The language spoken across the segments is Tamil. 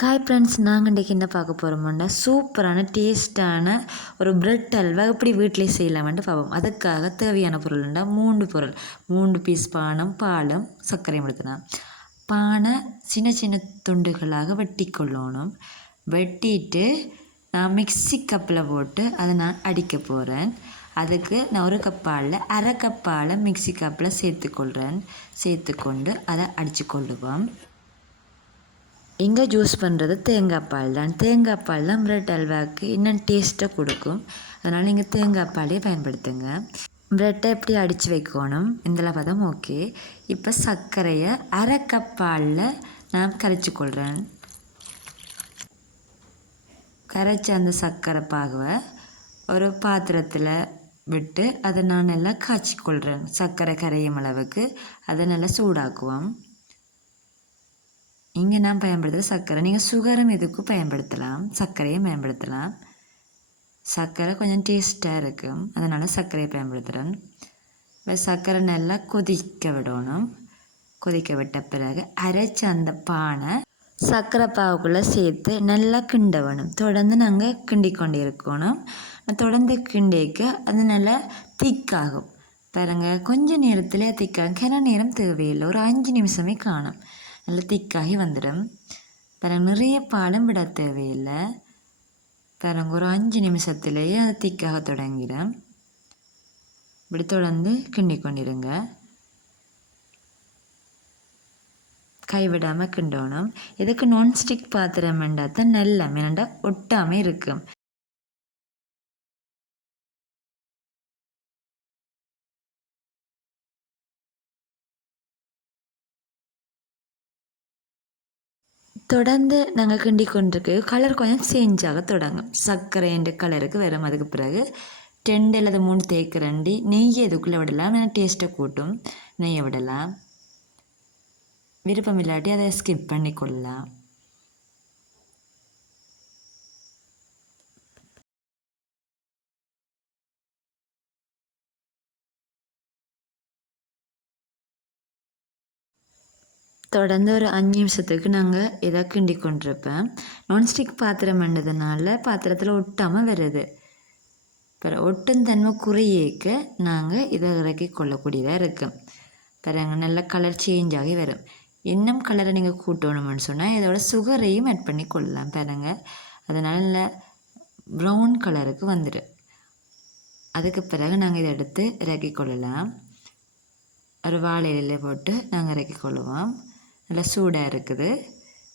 ஹாய் ஃப்ரெண்ட்ஸ், நாங்கள் இன்றைக்கி என்ன பார்க்க போகிறோம்னா சூப்பரான டேஸ்ட்டான ஒரு பிரெட் அல்வா எப்படி வீட்டிலே செய்யலாம்ன்ட்டு பார்ப்போம். அதுக்காக தேவையான பொருள்னா 3 பீஸ் பாலும் சர்க்கரையும் எடுத்துனா பானை சின்ன சின்ன துண்டுகளாக வெட்டி கொள்ளணும். வெட்டிட்டு நான் மிக்ஸி கப்பில் போட்டு அதை நான் அடிக்க போகிறேன். அதுக்கு நான் ஒரு கப்பால் அரை கப்பால் மிக்ஸி கப்பில் சேர்த்துக்கொண்டு அதை அடித்து கொள்ளுவோம். இங்கே ஜூஸ் பண்ணுறது தேங்காய் பால் தான் பிரெட் அல்வாவுக்கு இன்னும் டேஸ்ட்டை கொடுக்கும். அதனால் நீங்கள் தேங்காய் பாலே பயன்படுத்துங்க. பிரெட்டை எப்படி அடித்து வைக்கணும் இதில் பதம் ஓகே. இப்போ சர்க்கரையை அரை கப்பாலில் நான் கரைச்சி கொள்கிறேன். கரைச்சி அந்த சர்க்கரை பாகுவை ஒரு பாத்திரத்தில் விட்டு அதை நான் நல்லா காய்ச்சி கொள்கிறேன். சர்க்கரை கரையும் அளவுக்கு அதை நல்லா சூடாக்குவோம். இங்கே நான் பயன்படுத்துகிற சர்க்கரை, நீங்கள் சுகரும் இதுக்கும் பயன்படுத்தலாம், சர்க்கரையும் பயன்படுத்தலாம். சர்க்கரை கொஞ்சம் டேஸ்ட்டாக இருக்கும், அதனால் சர்க்கரையை பயன்படுத்துகிறேன். இப்போ சர்க்கரை நல்லா கொதிக்க விடணும். கொதிக்க விட்ட பிறகு அரைச்ச அந்த பானை சர்க்கரை பாவுக்குள்ளே சேர்த்து நல்லா கிண்ட வேணும். தொடர்ந்து நாங்கள் கிண்டி கொண்டு இருக்கணும். தொடர்ந்து கிண்டிக்க அது நல்லா திக்காகும். பாருங்க, கொஞ்சம் நேரத்தில் திக்காகும். கிண நேரம் தேவையில்லை, ஒரு 5 நிமிஷமே காணும். நல்லா திக்காகி வந்துடும். பிறகு நிறைய பாலும் விட தேவையில்லை. பிறகு ஒரு 5 நிமிஷத்துலேயே அது திக்காக தொடங்கிடும். இப்படி தொடர்ந்து கிண்டி கொண்டிருங்க. கைவிடாமல் கிண்டணும். இதுக்கு நான்ஸ்டிக் பாத்திரம் வேண்டாம் தான் நல்ல மேண்டா ஒட்டாமல் இருக்கும். தொடர்ந்து நாங்கள் கிண்டி கொண்டிருக்கு கலர் கொஞ்சம் சேஞ்ச் ஆக தொடங்கும். சர்க்கரை என்ற கலருக்கு வரும். அதுக்கு பிறகு 2 அல்லது 3 தேக்கரண்டி நெய்யை இதுக்குள்ளே விடலாம். ஏன்னா டேஸ்ட்டை கூட்டும். நெய்யை விடலாம். விருப்பம் இல்லாட்டி அதை ஸ்கிப் பண்ணி கொள்ளலாம். தொடர்ந்து ஒரு 5 நிமிஷத்துக்கு நாங்கள் இதை கிண்டி கொண்டிருப்பேன். நான்ஸ்டிக் பாத்திரம் பண்ணதுனால பாத்திரத்தில் ஒட்டாமல் வருது. பிறகு ஒட்டும் தன்மை குறையேக்க நாங்கள் இதை இறக்கி கொள்ளக்கூடியதாக இருக்கும். பிறகு நல்ல கலர் சேஞ்ச் ஆகி வரும். இன்னும் கலரை நீங்கள் கூட்டணும்னு சொன்னால் இதோட சுகரையும் ஆட் பண்ணி கொள்ளலாம். பாருங்க, அதனால் நல்ல ப்ரௌன் கலருக்கு வந்துடும். அதுக்கு பிறகு நாங்கள் இதை எடுத்து இறக்கி கொள்ளலாம். ஒரு வாழை இலையில் போட்டு நாங்கள் இறக்கி கொள்ளுவோம். நல்லா சூடாக இருக்குது.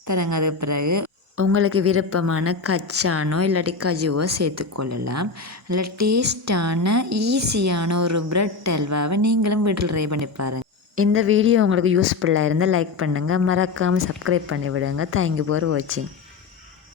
பிறகு அது பிறகு உங்களுக்கு விருப்பமான கச்சானோ இல்லாட்டி கஜுவோ சேர்த்துக்கொள்ளலாம். நல்ல டேஸ்டான ஈஸியான ஒரு பிரெட் அல்வாவை நீங்களும் வீட்டில் ட்ரை பண்ணி பாருங்கள். இந்த வீடியோ உங்களுக்கு யூஸ்ஃபுல்லாக இருந்தால் லைக் பண்ணுங்கள். மறக்காமல் சப்ஸ்கிரைப் பண்ணி விடுங்க. தேங்க்யூ ஃபார் வாட்சிங்.